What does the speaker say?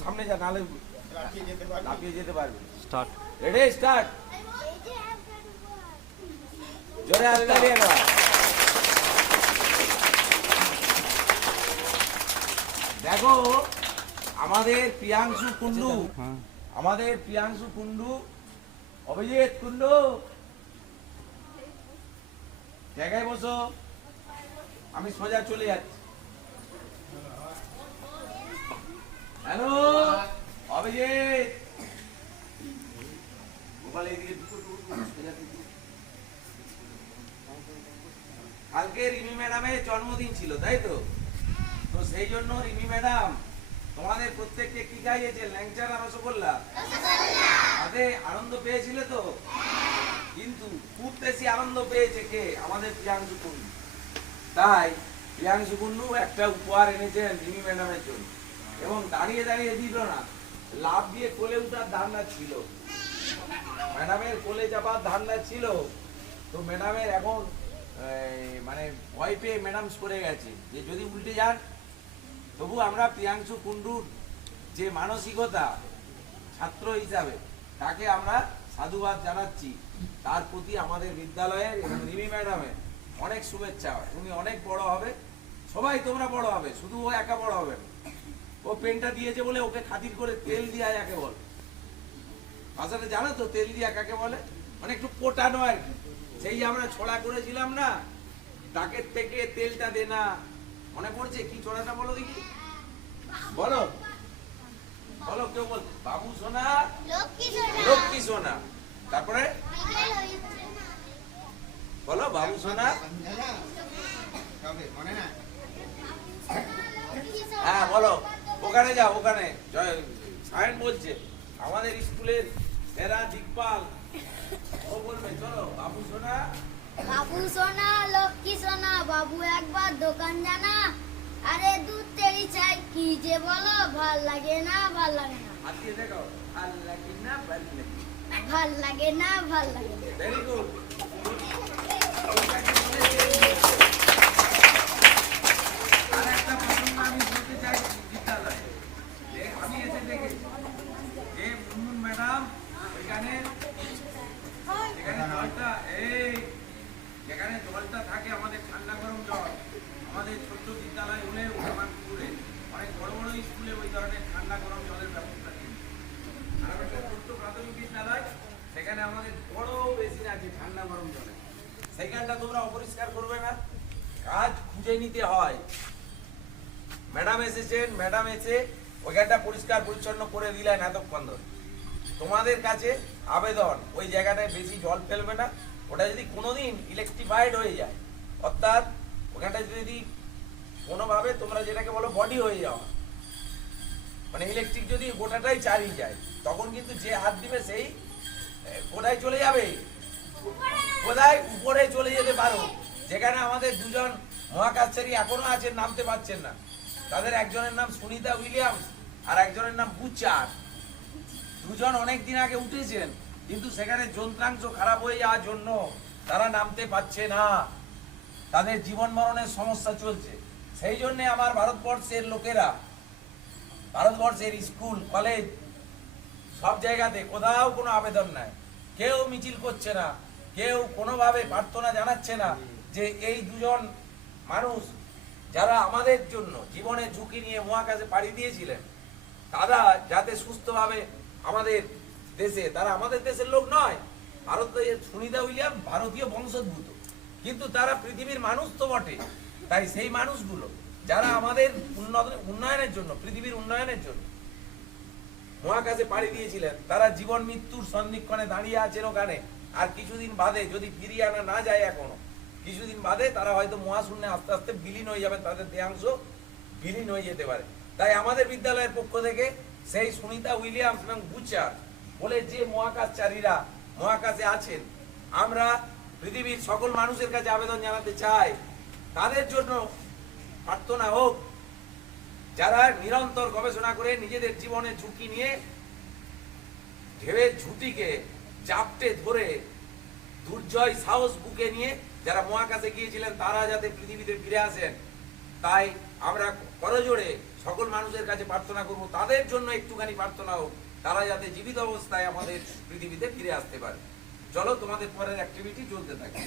সামনে যা নালে লাফিয়ে যেতে পারবে। স্টার্ট রেডি স্টার্ট জোরে দিয়ে দাও দেখো আমাদের প্রিয়াংশু কুন্ডু হ্যাঁ। আমাদের প্রিয়াংশু কুন্ডু অভিজিৎ কুন্ডু জায়গায় বসো। আমি সোজা চলে যাচ্ছি। কালকে রিমি ম্যাডামের জন্মদিন ছিল, তাই তো? তো সেই জন্য রিমি ম্যাডাম, তোমাদের প্রত্যেককে কি খাইয়েছে ল্যাংচা না রসগোল্লা? তাতে আনন্দ পেয়েছিলে তো? কিন্তু খুব বেশি আনন্দ পেয়েছে কে? আমাদের প্রিয়াংশু কুন্ডু তাই প্রিয়াংশু কুন্ডু একটা উপহার এনেছেন রিমি ম্যাডামের জন্য। এবং দাঁড়িয়ে দাঁড়িয়ে দিল না। লাভ দিয়ে কোলে উঠার ধান্দা ছিল। ম্যাডামের কোলে চাপার ধান্দা ছিল। তো ম্যাডামের এখন মানে ভয় পেয়ে ম্যাডাম সরে গেছে। যে যদি উল্টে যান, তবু আমরা প্রিয়াংশু কুন্ডুর যে মানসিকতা ছাত্র হিসাবে তাকে আমরা সাধুবাদ জানাচ্ছি। তার প্রতি আমাদের বিদ্যালয়ের এবং রিমি ম্যাডামের অনেক শুভেচ্ছা হয়। তুমি অনেক বড় হবে। সবাই তোমরা বড় হবে, শুধু ও একা বড় হবে ও পেনটা দিয়েছে বলে ওকে খাতির করে তেল দিয়া যাকে বল। ভাষাটা জানো তো, তেল দিয়া কাকে বলে? মানে একটু পোটানো আর কি। সেই আমরা ছড়া করেছিলাম না। ডাকের থেকে তেলটা দে না। মনে পড়ছে? কি ছড়াটা বলো দেখি। বলো। বলো কেউ বল বাবু সোনা? লক্ষ্মী সোনা। তারপরে? বলো বাবু সোনা। হ্যাঁ বলো। ওখানে যাও ওখানে। সায়ন বলছে আমাদের স্কুলের সেরা দিকপাল। বাবু সোনা। লক্ষ্মী সোনা বাবু একবার দোকান জানা। আরে দুধ তেরি চাই কি যে বলো ভালো লাগে না ভালো লাগে না। ভালো লাগে না ভালো লাগে ভালো লাগে না ভালো লাগে ভেরি গুড আর একটা প্রসঙ্গ আমি বলতে চাই বিদ্যালয়ে যে আমি এসে দেখেছি যে মুনমুন ম্যাডাম এখানে এখানে জলটা এই, যেখানে জলটা থাকে আমাদের ঠান্ডা গরম জল, আমাদের ছোট্ট বিদ্যালয় হলে উঠামানপুরে অনেক বড় বড় স্কুলে ওই ধরনের ঠান্ডা গরম জলের ব্যবস্থা নেই। আর একটা ছোট্ট প্রাথমিক বিদ্যালয়, সেখানে আমাদের বড় বেসিন আছে ঠান্ডা গরম জলে। সেখানটা তোমরা অপরিষ্কার করবে না, কাজ খুঁজে নিতে হয়। ম্যাডাম এসেছেন, ম্যাডাম এসে ওইখানটা পরিষ্কার পরিচ্ছন্ন করে দিলেন এতক্ষণ ধরে। তোমাদের কাছে আবেদন, ওই জায়গাটায় বেশি জল ফেলবে না, ওটা যদি কোনোদিন ইলেকট্রিফাইড হয়ে যায়, অর্থাৎ ওখানটা যদি কোনোভাবে তোমরা যেটাকে বলো বডি হয়ে যাওয়া মানে ইলেকট্রিক যদি গোটাটাই চালিয়ে যায়, তখন কিন্তু যে হাত দিবে সেই কোথায় চলে যাবে? কোথায় উপরে চলে যেতে পারো? যেখানে আমাদের দুজন মহাকাশচারী এখনও আছেন, নামতে পারছেন না। তাদের একজনের নাম সুনিতা উইলিয়ামস আর একজনের নাম বুচার। দুজন অনেক দিন আগে উঠেছেন, কিন্তু সেখানে যন্ত্রাংশ খারাপ হয়ে যাওয়ার জন্য তারা নামতে পারছে না। তাদের জীবন মরণের সমস্যা চলছে। সেই জন্যে আমার ভারতবর্ষের লোকেরা, ভারতবর্ষের স্কুল, কলেজ, সব জায়গাতে কোথাও কোনো আবেদন নাই। কেউ মিছিল করছে না, কেউ কোনোভাবে প্রার্থনা জানাচ্ছে না যে এই দুজন মানুষ যারা আমাদের জন্য জীবনের ঝুঁকি নিয়ে মহাকাশে পাড়ি দিয়েছিলেন, তারা যাতে সুস্থভাবে আমাদের দেশে, তারা আমাদের দেশের লোক নয়। ভারতের সুনিতা উইলিয়াম ভারতীয় বংশোদ্ভূত। কিন্তু তারা পৃথিবীর মানুষ তো বটে। তাই সেই মানুষগুলো, যারা আমাদের উন্নত, উন্নয়নের জন্য, পৃথিবীর উন্নয়নের জন্য মহাকাশে পাড়ি দিয়েছিলেন, তারা জীবন মৃত্যুর সন্ধিক্ষণে দাঁড়িয়ে আছেন ওখানে আর কিছুদিন বাদে যদি ফিরিয়ে আনা না যায় এখনও, কিছুদিন বাদে তারা হয়তো মহাশূন্যে আস্তে আস্তে বিলীন হয়ে যাবে, তাদের দেহাংশ বিলীন হয়ে যেতে পারে। তাই আমাদের বিদ্যালয়ের পক্ষ থেকে সেই সুনিতা উইলিয়ামস এবং বুচার বলে যে মহাকাশচারীরা মহাকাশে আছেন, আমরা পৃথিবীর সকল মানুষের কাছে আবেদন জানাতে চাই। তাদের জন্য প্রার্থনা হোক, যারা নিরন্তর গবেষণা করে নিজেদের জীবনের ঝুঁকি নিয়ে ঢেউয়ের ঝুঁটিকে চাপটে ধরে দুর্জয় সাহস বুকে নিয়ে যারা মহাকাশে গিয়েছিলেন, তারা যাতে পৃথিবীতে ফিরে আসেন। তাই আমরা করজোড়ে সকল মানুষের কাছে প্রার্থনা করব, তাদের জন্য একটুখানি প্রার্থনা হোক, তারা যাতে জীবিত অবস্থায় আমাদের পৃথিবীতে ফিরে আসতে পারে। চলো তোমাদের পরের অ্যাক্টিভিটি চলতে থাকে।